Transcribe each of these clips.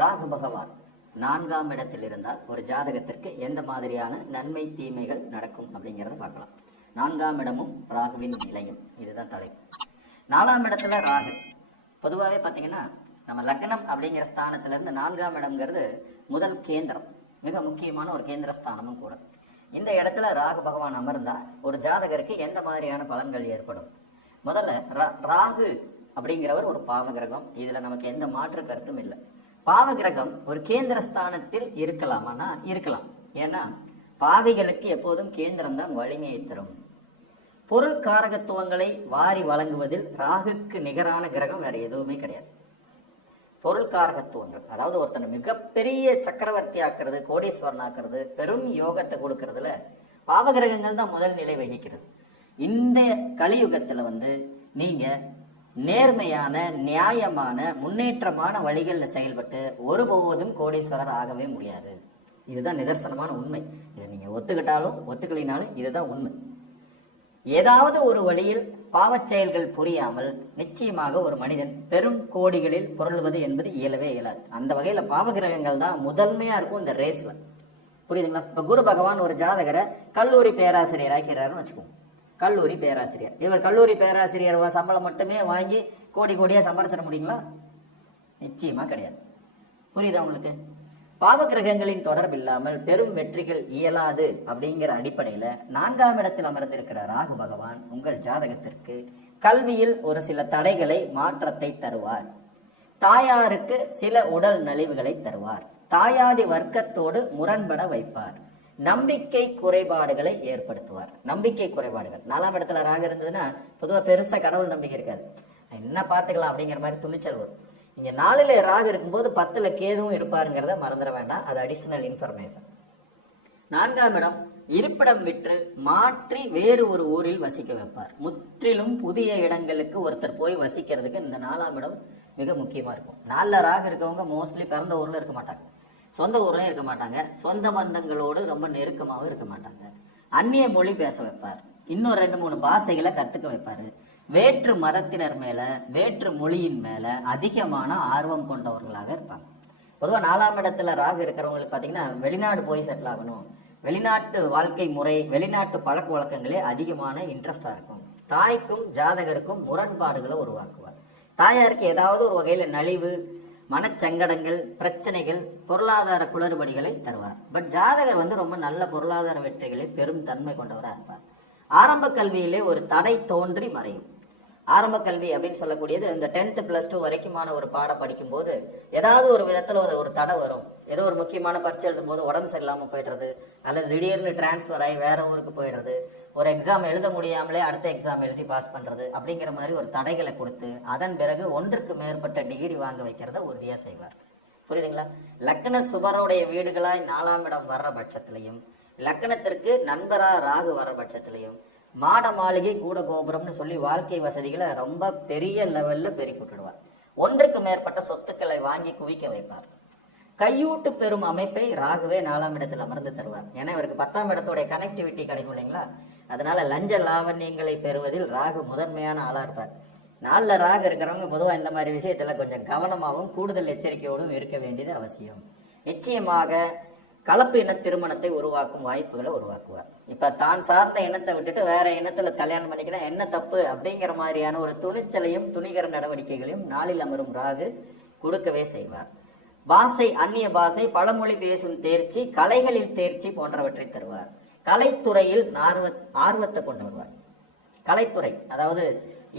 ராகு பகவான் 4ஆம் இடத்தில் இருந்தால் ஒரு ஜாதகத்திற்கு எந்த மாதிரியான நன்மை தீமைகள் நடக்கும் அப்படிங்கிறத பார்க்கலாம். 4ஆம் இடமும் ராகுவின் நிலையும், இதுதான் தலைப்பு. 4ஆம் இடத்துல ராகு பொதுவாகவே பார்த்தீங்கன்னா நம்ம லக்னம் அப்படிங்கிற ஸ்தானத்திலிருந்து 4ஆம் இடம்ங்கிறது முதல் கேந்திரம், மிக முக்கியமான ஒரு கேந்திர ஸ்தானமும் கூட. இந்த இடத்துல ராகு பகவான் அமர்ந்தா ஒரு ஜாதகருக்கு எந்த மாதிரியான பலன்கள் ஏற்படும்? முதல்ல ராகு அப்படிங்கிறவர் ஒரு பாவ கிரகம், இதுல நமக்கு எந்த மாற்று கருத்தும் இல்லை. பாவ கிரகம் ஒரு கேந்திர ஸ்தானத்தில் இருக்கலாமான்னா இருக்கலாம். ஏன்னா பாவிகளுக்கு எப்போதும் கேந்திரம் தான் வலிமையை தரும். பொருள் காரகத்துவங்களை வாரி வழங்குவதில் ராகுக்கு நிகரான கிரகம் வேற எதுவுமே கிடையாது. பொருள் காரகத்துவங்கள், அதாவது ஒருத்தனை மிகப்பெரிய சக்கரவர்த்தி ஆக்குறது, கோடீஸ்வரன் ஆக்குறது, பெரும் யோகத்தை கொடுக்கறதுல பாவகிரகங்கள் தான் முதல் நிலை வகிக்கிறது. இந்த கலியுகத்துல நீங்க நேர்மையான, நியாயமான, முன்னேற்றமான வழிகளில் செயல்பட்டு ஒருபோதும் கோடீஸ்வரர் ஆகவே முடியாது. இதுதான் நிதர்சனமான உண்மை. இதை நீங்க ஒத்துக்கிட்டாலும் ஒத்துக்கலினாலும் இதுதான் உண்மை. ஏதாவது ஒரு வழியில் பாவச் செயல்கள் புரியாமல் நிச்சயமாக ஒரு மனிதன் பெரும் கோடிகளில் புரள்வது என்பது இயலவே இயலாது. அந்த வகையில பாவகிரகங்கள் தான் முதன்மையா இருக்கும் இந்த ரேஸ்ல. புரியுதுங்களா? இப்ப குரு பகவான் ஒரு ஜாதகரை கல்லூரி பேராசிரியர் ஆக்கிறாருன்னு வச்சுக்கோங்க. கல்லூரி பேராசிரியர், இவர் கல்லூரி பேராசிரியர் சம்பளம் மட்டுமே வாங்கி கோடி கோடியா சம்பாதிச்சிட முடியுங்களா? நிச்சயமா கிடையாது. புரியுதா உங்களுக்கு? பாவகிரகங்களின் தொடர்பு இல்லாமல் பெரும் வெற்றிகள் இயலாது அப்படிங்கிற அடிப்படையில 4ஆம் இடத்தில் அமர்ந்திருக்கிற ராகு பகவான் உங்கள் ஜாதகத்திற்கு கல்வியில் ஒரு சில தடைகளை, மாற்றத்தை தருவார். தாயாருக்கு சில உடல் நலிவுகளை தருவார். தாயாதி வர்க்கத்தோடு முரண்பட வைப்பார். நம்பிக்கை குறைபாடுகளை ஏற்படுத்துவார். நம்பிக்கை குறைபாடுகள் 4ஆம் இடத்துல ராகு இருந்ததுன்னா பொதுவா பெருசா கடவுள் நம்பிக்கை இருக்காது, என்ன பார்த்துக்கலாம் அப்படிங்கிற மாதிரி துணிச்சல் வரும். இங்க 4ல ராகு இருக்கும்போது 10ல கேதுவும் இருப்பாருங்கிறத மறந்துட வேண்டாம், அது அடிஷனல் இன்ஃபர்மேஷன். 4ஆம் இடம் இருப்பிடம் விற்று மாற்றி வேறு ஒரு ஊரில் வசிக்க வைப்பார். முற்றிலும் புதிய இடங்களுக்கு ஒருத்தர் போய் வசிக்கிறதுக்கு இந்த 4ஆம் இடம் மிக முக்கியமா இருக்கும். 4ல ராகு இருக்கவங்க மோஸ்ட்லி பிறந்த ஊர்ல இருக்க மாட்டாங்க, சொந்த ஊர்லயும் இருக்க மாட்டாங்க, சொந்த பந்தங்களோடு ரொம்ப நெருக்கமாகவும் இருக்க மாட்டாங்க. அந்நிய மொழி பேச வைப்பார். இன்னும் 2-3 பாஷைகளை கத்துக்க வைப்பாரு. வேற்று மதத்தினர் மேல, வேற்று மொழியின் மேல அதிகமான ஆர்வம் கொண்டவர்களாக இருப்பாங்க. பொதுவாக 4ஆம் இடத்துல ராகு இருக்கிறவங்களுக்கு பாத்தீங்கன்னா வெளிநாடு போய் செட்டில் ஆகணும், வெளிநாட்டு வாழ்க்கை முறை, வெளிநாட்டு பழக்க வழக்கங்களே அதிகமான இன்ட்ரெஸ்டா இருக்கும். தாய்க்கும் ஜாதகருக்கும் முரண்பாடுகளை உருவாக்குவார். தாயாருக்கு ஏதாவது ஒரு வகையில நலிவு, மனச்சங்கடங்கள், பிரச்சனைகள், பொருளாதார குளறுபடிகளை தருவார். பட் ஜாதகர் ரொம்ப நல்ல பொருளாதார வெற்றிகளை பெரும் தன்மை கொண்டவராக இருப்பார். ஆரம்ப கல்வியிலே ஒரு தடை தோன்றி மறையும். ஆரம்ப கல்வி அப்படின்னு சொல்லக்கூடியது இந்த 10th +2 வரைக்குமான ஒரு பாடம் படிக்கும் போது ஏதாவது ஒரு விதத்துல ஒரு தடை வரும். ஏதோ ஒரு முக்கியமான பரீட்சை எழுதும் போது உடம்பு சரியில்லாம போயிடுறது, அல்லது திடீர்னு டிரான்ஸ்ஃபர் ஆகி வேற ஊருக்கு போயிடுறது, ஒரு எக்ஸாம் எழுத முடியாமலே அடுத்த எக்ஸாம் எழுதி பாஸ் பண்றது, அப்படிங்கிற மாதிரி ஒரு தடைகளை கொடுத்து அதன் பிறகு 1க்கு மேற்பட்ட டிகிரி வாங்க வைக்கிறத உறுதியா செய்வார். புரியுதுங்களா? லக்ன சுபருடைய வீடுகளாய் 4ஆம் இடம் வர்ற பட்சத்திலையும், லக்னத்திற்கு நண்பரா ராகு வர்ற பட்சத்திலையும் மாட மாளிகை கூட கோபுரம்னு சொல்லி வாழ்க்கை வசதிகளை ரொம்ப பெரிய லெவல்ல பெருக்கி விட்டுடுவார். 1க்கு மேற்பட்ட சொத்துக்களை வாங்கி குவிக்க வைப்பார். கையூட்டு பெறும் அமைப்பை ராகுவே 4ஆம் இடத்தில் அமர்ந்து தருவார். ஏன்னா இவருக்கு 10ஆம் இடத்துடைய கனெக்டிவிட்டி கிடைக்கும் இல்லைங்களா? அதனால லஞ்ச லாவண்யங்களை பெறுவதில் ராகு முதன்மையான ஆளா இருப்பார். 4ல ராகு இருக்கிறவங்க பொதுவாக இந்த மாதிரி விஷயத்துல கொஞ்சம் கவனமாகவும் கூடுதல் எச்சரிக்கையோடும் இருக்க வேண்டியது அவசியம். நிச்சயமாக கலப்பு இன திருமணத்தை உருவாக்கும் வாய்ப்புகளை உருவாக்குவார். இப்ப தான் சார்ந்த இனத்தை விட்டுட்டு வேற இனத்துல கல்யாணம் பண்ணிக்கினா என்ன தப்பு அப்படிங்கிற மாதிரியான ஒரு துணிச்சலையும் துணிகர நடவடிக்கைகளையும் 4ல் அமரும் ராகு கொடுக்கவே செய்வார். பாஷை, அந்நிய பாஷை, பழமொழி பேசும் தேர்ச்சி, கலைகளில் தேர்ச்சி போன்றவற்றை தருவார். கலைத்துறையில் ஆர்வத்தை கொண்டு வருவார். கலைத்துறை அதாவது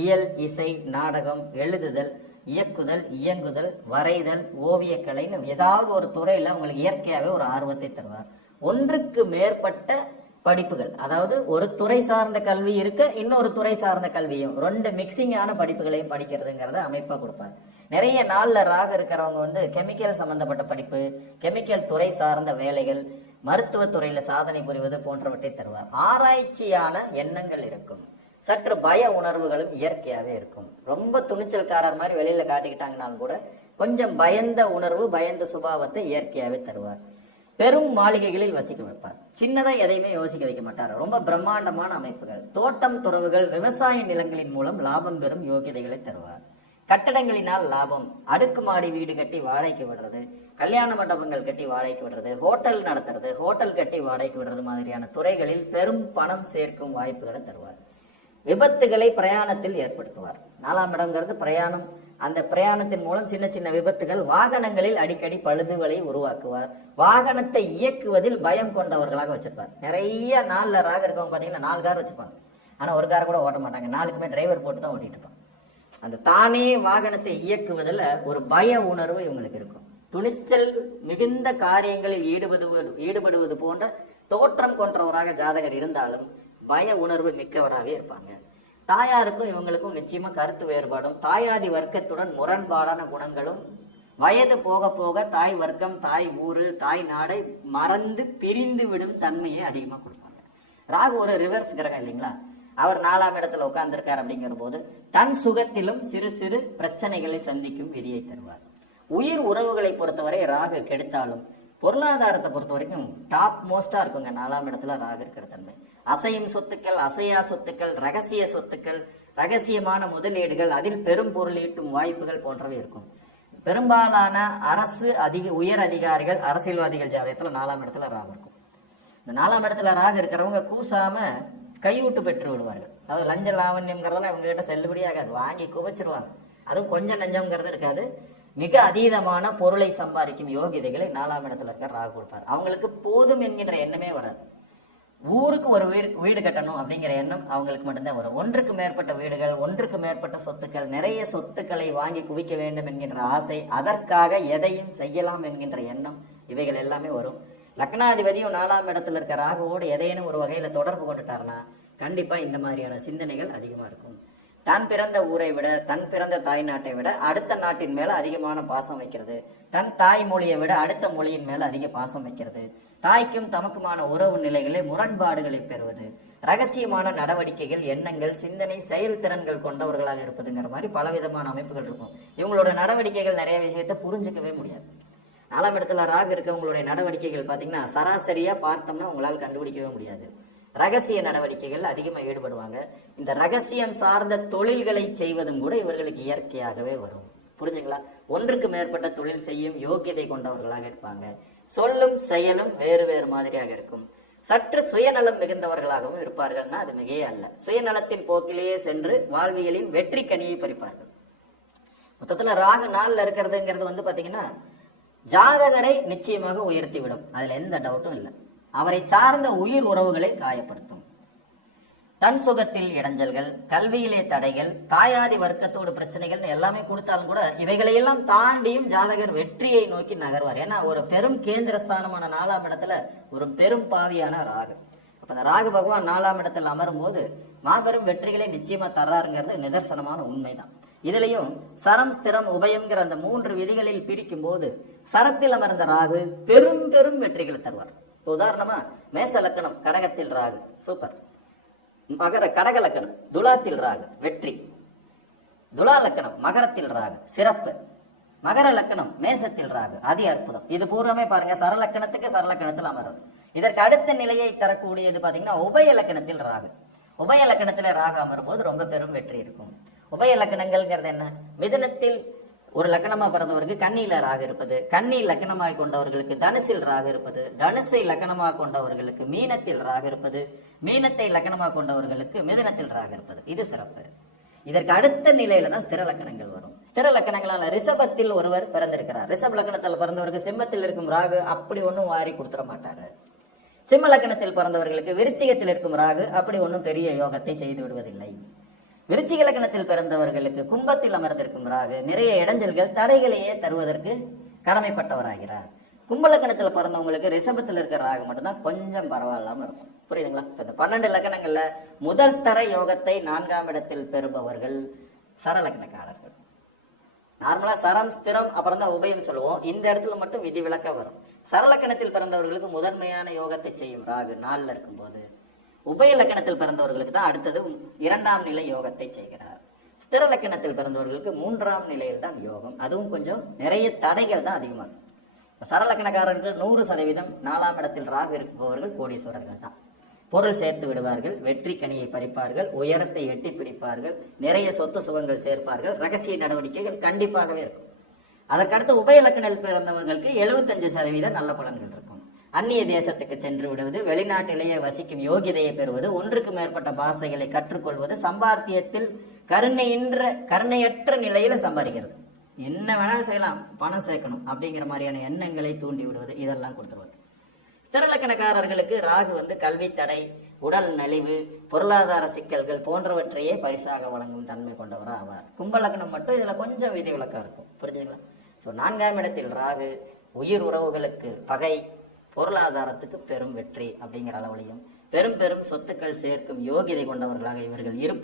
இயல், இசை, நாடகம், எழுதுதல், இயக்குதல், இயங்குதல், வரைதல், ஓவியக்கலைன்னு ஏதாவது ஒரு துறையில உங்களுக்கு இயற்கையாவே ஒரு ஆர்வத்தை தருவார். 1க்கு மேற்பட்ட படிப்புகள், அதாவது ஒரு துறை சார்ந்த கல்வி இருக்க இன்னொரு துறை சார்ந்த கல்வியும் 2 மிக்சிங்கான படிப்புகளையும் படிக்கிறதுங்கிறத அமைப்பா கொடுப்பார். நிறைய 4ல ராகு இருக்கிறவங்க கெமிக்கல் சம்பந்தப்பட்ட படிப்பு, கெமிக்கல் துறை சார்ந்த வேலைகள், மருத்துவத்துறையில சாதனை புரிவது போன்றவற்றை தருவார். ஆராய்ச்சியான எண்ணங்கள் இருக்கும். சற்று பய உணர்வுகளும் இயற்கையாவே இருக்கும். ரொம்ப துணிச்சல்காரர் மாதிரி வெளியில காட்டிக்கிட்டாங்கனாலும் கூட கொஞ்சம் பயந்த உணர்வு, பயந்த சுபாவத்தை இயற்கையாவே தருவார். பெரும் மாளிகைகளில் வசிக்க வைப்பார். சின்னதா எதையுமே யோசிக்க வைக்க மாட்டார். ரொம்ப பிரம்மாண்டமான அமைப்புகள், தோட்டம், துறவுகள், விவசாய நிலங்களின் மூலம் லாபம் பெறும் யோகியதைகளை தருவார். கட்டடங்களினால் லாபம், அடுக்குமாடி வீடு கட்டி வாடகைக்கு விடுறது, கல்யாண மண்டபங்கள் கட்டி வாடகைக்கு விடுறது, ஹோட்டல் நடத்துறது, ஹோட்டல் கட்டி வாடகைக்கு விடுறது மாதிரியான துறைகளில் பெரும் பணம் சேர்க்கும் வாய்ப்புகளை தருவார். விபத்துகளை பிரயாணத்தில் ஏற்படுத்துவார். 4ஆம் இடம்ங்கிறது பிரயாணம். அந்த பிரயாணத்தின் மூலம் சின்ன சின்ன விபத்துகள், வாகனங்களில் அடிக்கடி பழுதுகளை உருவாக்குவார். வாகனத்தை இயக்குவதில் பயம் கொண்டவர்களாக வச்சிருப்பார். நிறைய 4 ராக இருக்கவங்க பாத்தீங்கன்னா 4 கார் வச்சுப்பாங்க. ஆனா ஒரு கார் கூட ஓட்ட மாட்டாங்க. 4க்குமே டிரைவர் போட்டு தான் ஓட்டிட்டு இருப்பாங்க. அந்த தானே வாகனத்தை இயக்குவதில் ஒரு பய உணர்வு இவங்களுக்கு இருக்கும். துணிச்சல் மிகுந்த காரியங்களில் ஈடுபடுவது போன்ற தோற்றம் கொன்றவராக ஜாதகர் இருந்தாலும் பய உணர்வு மிக்கவராகவே இருப்பாங்க. தாயாருக்கும் இவங்களுக்கும் நிச்சயமா கருத்து வேறுபாடும், தாயாதி வர்க்கத்துடன் முரண்பாடான குணங்களும், வயது போக போக தாய் வர்க்கம், தாய் ஊரு, தாய் நாடை மறந்து பிரிந்து விடும் தன்மையை அதிகமா கொடுப்பாங்க. ராகு ஒரு ரிவர்ஸ் கிரகம் இல்லைங்களா? அவர் 4ஆம் இடத்துல உட்கார்ந்திருக்கார். அப்படிங்கிற போது தன் சுகத்திலும் சிறு சிறு பிரச்சனைகளை சந்திக்கும் விதியை தருவார். உயிர் உறவுகளை பொறுத்தவரை ராகு கெடுத்தாலும் பொருளாதாரத்தை பொறுத்த வரைக்கும் டாப் மோஸ்டா இருக்குங்க 4ஆம் இடத்துல ராகு இருக்கிற தன்மை. அசையும் சொத்துக்கள், அசையா சொத்துக்கள், ரகசிய சொத்துக்கள், ரகசியமான முதலீடுகள், அதில் பெரும் பொருளீட்டும் வாய்ப்புகள் போன்றவை இருக்கும். பெரும்பாலான அரசு உயர் அதிகாரிகள், அரசியல்வாதிகள் ஜாதகத்துல 4ஆம் இடத்துல ராகு இருக்கும். இந்த 4ஆம் இடத்துல ராகு இருக்கிறவங்க கூசாம கையூட்டு பெற்று விடுவார்கள். அதாவது லஞ்ச லாவண்யம்ங்கிறதெல்லாம் இவங்க கிட்ட செல்லுபடியாகாது, வாங்கி குவிச்சிருவாங்க. அதுவும் கொஞ்சம் நஞ்சம்ங்கிறது இருக்காது. மிக அதீதமான பொருளை சம்பாதிக்கும் யோகிதைகளை 4ஆம் இடத்துல இருக்க ராகு கொடுப்பார். அவங்களுக்கு போதும் என்கின்ற எண்ணமே வராது. ஊருக்கு ஒரு வீடு கட்டணும் அப்படிங்கிற எண்ணம் அவங்களுக்கு மட்டும்தான் வரும். ஒன்றுக்கு மேற்பட்ட வீடுகள், ஒன்றுக்கு மேற்பட்ட சொத்துக்கள், நிறைய சொத்துக்களை வாங்கி குவிக்க வேண்டும் என்கின்ற ஆசை, அதற்காக எதையும் செய்யலாம் என்கின்ற எண்ணம், இவைகள் எல்லாமே வரும். லக்னாதிபதியும் 4ஆம் இடத்துல இருக்க ராகுவோடு எதையேனும் ஒரு வகையில தொடர்பு கொண்டுட்டாருன்னா கண்டிப்பா இந்த மாதிரியான சிந்தனைகள் அதிகமா இருக்கும். தான் பிறந்த ஊரை விட, தன் பிறந்த தாய் நாட்டை விட அடுத்த நாட்டின் மேல அதிகமான பாசம் வைக்கிறது, தன் தாய் மொழியை விட அடுத்த மொழியின் மேல அதிக பாசம் வைக்கிறது, தாய்க்கும் தமக்குமான உறவு நிலைகளை முரண்பாடுகளை பெறுவது, ரகசியமான நடவடிக்கைகள், எண்ணங்கள், சிந்தனை, செயல்திறன்கள் கொண்டவர்களாக இருப்பதுங்கிற மாதிரி பலவிதமான அமைப்புகள் இருக்கும். இவங்களோட நடவடிக்கைகள் நிறைய விஷயத்தை புரிஞ்சுக்கவே முடியாது. 4ஆம் இடத்துல ராகு இருக்கவங்களுடைய நடவடிக்கைகள் பாத்தீங்கன்னா சராசரியா பார்த்தோம்னா உங்களால் கண்டுபிடிக்கவே முடியாது. ரகசிய நடவடிக்கைகள் அதிகமாக ஈடுபடுவாங்க. இந்த ரகசியம் சார்ந்த தொழில்களை செய்வதும் கூட இவர்களுக்கு இயற்கையாகவே வரும். புரிஞ்சுங்களா? ஒன்றுக்கு மேற்பட்ட தொழில் செய்யும் யோகியதை கொண்டவர்களாக இருப்பாங்க. சொல்லும் செயலும் வேறு வேறு மாதிரியாக இருக்கும். சற்று சுயநலம் மிகுந்தவர்களாகவும் இருப்பார்கள்னா அது மிகையே அல்ல. சுயநலத்தின் போக்கிலேயே சென்று வாழ்வியலின் வெற்றி கனியை பறிப்பார்கள். மொத்தத்துல ராகு 4ல் இருக்கிறதுங்கிறது பாத்தீங்கன்னா ஜாதகரை நிச்சயமாக உயர்த்தி விடும். அதுல எந்த டவுட்டும் இல்லை. அவரை சார்ந்த உயிர் உறவுகளை காயப்படுத்தும். தன் சுகத்தில் இடைஞ்சல்கள், கல்வியிலே தடைகள், தாயாதி வர்க்கத்தோடு பிரச்சனைகள் எல்லாமே கொடுத்தாலும் கூட இவைகளையெல்லாம் தாண்டியும் ஜாதகர் வெற்றியை நோக்கி நகர்வார். ஏன்னா ஒரு பெரும் கேந்திரஸ்தானமான 4ஆம் இடத்துல ஒரு பெரும் பாவியான ராகு. அப்ப அந்த ராகு பகவான் 4ஆம் இடத்துல அமரும் போது மாபெரும் வெற்றிகளை நிச்சயமா தர்றாருங்கிறது நிதர்சனமான உண்மைதான். இதுலயும் சரம், ஸ்திரம், உபயம்ங்கிற அந்த 3 விதிகளில் பிரிக்கும் போது சரத்தில் அமர்ந்த ராகு பெரும் பெரும் வெற்றிகளை தருவார். உதாரணமா மேச லக்கணம் கடகத்தில் ராகு சூப்பர், கடக லக்கணம் துலாத்தில் ராகு வெற்றி, துலா லக்கணம் மகரத்தில் ராகு சிறப்பு, மகர லக்கணம் மேசத்தில் ராகு அதி அற்புதம். இது பூர்வமே பாருங்க சரலக்கணத்துக்கு சரலக்கணத்தில் அமர்றது. இதற்கு அடுத்த நிலையை தரக்கூடியது பாத்தீங்கன்னா உபய லக்கணத்தில் ராகு. உபய லக்கணத்துல ராகு அமரும் போது ரொம்ப பெரும் வெற்றி இருக்கும். உபய லக்கணங்கள்ங்கிறது என்ன? மிதுனத்தில் ஒரு லக்கணமா பிறந்தவருக்கு கன்னியில ராகு இருப்பது, கன்னி லக்கணமாய் கொண்டவர்களுக்கு தனுசில் ராகு இருப்பது, தனுசை லக்கணமாக கொண்டவர்களுக்கு மீனத்தில் ராகு இருப்பது, மீனத்தை லக்கணமாக கொண்டவர்களுக்கு மிதுனத்தில் ராகு இருப்பது. இது சிறப்பு. இதற்கு அடுத்த நிலையில தான் ஸ்திர லக்கணங்கள் வரும். ஸ்திர லக்கணங்களால ரிஷபத்தில் ஒருவர் பிறந்திருக்கிறார். ரிஷப லக்கணத்தில் பிறந்தவருக்கு சிம்மத்தில் இருக்கும் ராகு அப்படி ஒன்னும் வாரி கொடுத்துட மாட்டாரு. சிம்ம லக்கணத்தில் பிறந்தவர்களுக்கு விருச்சிகத்தில் இருக்கும் ராகு அப்படி ஒன்னும் பெரிய யோகத்தை செய்து விடுவதில்லை. விருச்சிக லக்கணத்தில் பிறந்தவர்களுக்கு கும்பத்தில் அமர்ந்திருக்கும் ராகு நிறைய இடைஞ்சல்கள், தடைகளையே தருவதற்கு கடமைப்பட்டவராகிறார். கும்ப லக்கணத்துல பிறந்தவங்களுக்கு ரிஷபத்தில் இருக்கிற ராகு மட்டும்தான் கொஞ்சம் பரவாயில்லாம இருக்கும். புரியுதுங்களா? இந்த 12 லக்கணங்கள்ல முதல் தர யோகத்தை 4ஆம் இடத்தில் பெறுபவர்கள் சரலக்கணக்காரர்கள். நார்மலா சரம், ஸ்திரம், அப்புறம் தான் உபயம் சொல்லுவோம். இந்த இடத்துல மட்டும் விதிவிலக்க வரும். சரலக்கணத்தில் பிறந்தவர்களுக்கு முதன்மையான யோகத்தை செய்யும் ராகு 4ல் இருக்கும்போது, உபய லக்கணத்தில் பிறந்தவர்களுக்கு தான் அடுத்தது 2ஆம் நிலை யோகத்தை செய்கிறார். ஸ்திர லக்கணத்தில் பிறந்தவர்களுக்கு 3ஆம் நிலையில் தான் யோகம். அதுவும் கொஞ்சம் நிறைய தடைகள் தான் அதிகமா இருக்கும். சரலக்கணக்காரர்கள் 100% 4ஆம் இடத்தில் ராகு இருப்பவர்கள் கோடீஸ்வரர்கள் தான். பொருள் சேர்த்து விடுவார்கள், வெற்றி கனியை பறிப்பார்கள், உயரத்தை எட்டி பிடிப்பார்கள், நிறைய சொத்து சுகங்கள் சேர்ப்பார்கள், ரகசிய நடவடிக்கைகள் கண்டிப்பாகவே இருக்கும். அதற்கடுத்து உபயலக்கணில் பிறந்தவர்களுக்கு 75% நல்ல பலன்கள் இருக்கும். அந்நிய தேசத்துக்கு சென்று விடுவது, வெளிநாட்டிலேயே வசிக்கும் யோகிதையை பெறுவது, ஒன்றுக்கு மேற்பட்ட பாஷைகளை கற்றுக்கொள்வது, சம்பாத்தியத்தில் கருணையற்ற நிலையில சம்பாதிக்கிறது. என்ன வேணாலும் செய்யலாம், பணம் சேர்க்கணும் அப்படிங்கிற மாதிரியான எண்ணங்களை தூண்டி விடுவது, இதெல்லாம் கொடுத்துருவார். ஸ்திரலக்கணக்காரர்களுக்கு ராகு கல்வி தடை, உடல் நலிவு, பொருளாதார சிக்கல்கள் போன்றவற்றையே பரிசாக வழங்கும் தன்மை கொண்டவரா ஆவார். கும்பலக்கணம் மட்டும் இதுல கொஞ்சம் விதிவிலக்கா இருக்கும். புரிஞ்சுங்களா? ஸோ 4ஆம் இடத்தில் ராகு உயிர் உறவுகளுக்கு பகை, பொருளாதாரத்துக்கு பெரும் வெற்றி அப்படிங்கிற அளவுலையும் பெரும் பெரும் சொத்துக்கள் சேர்க்கும் யோகிதை கொண்டவர்களாக இவர்கள் இருப்பார்.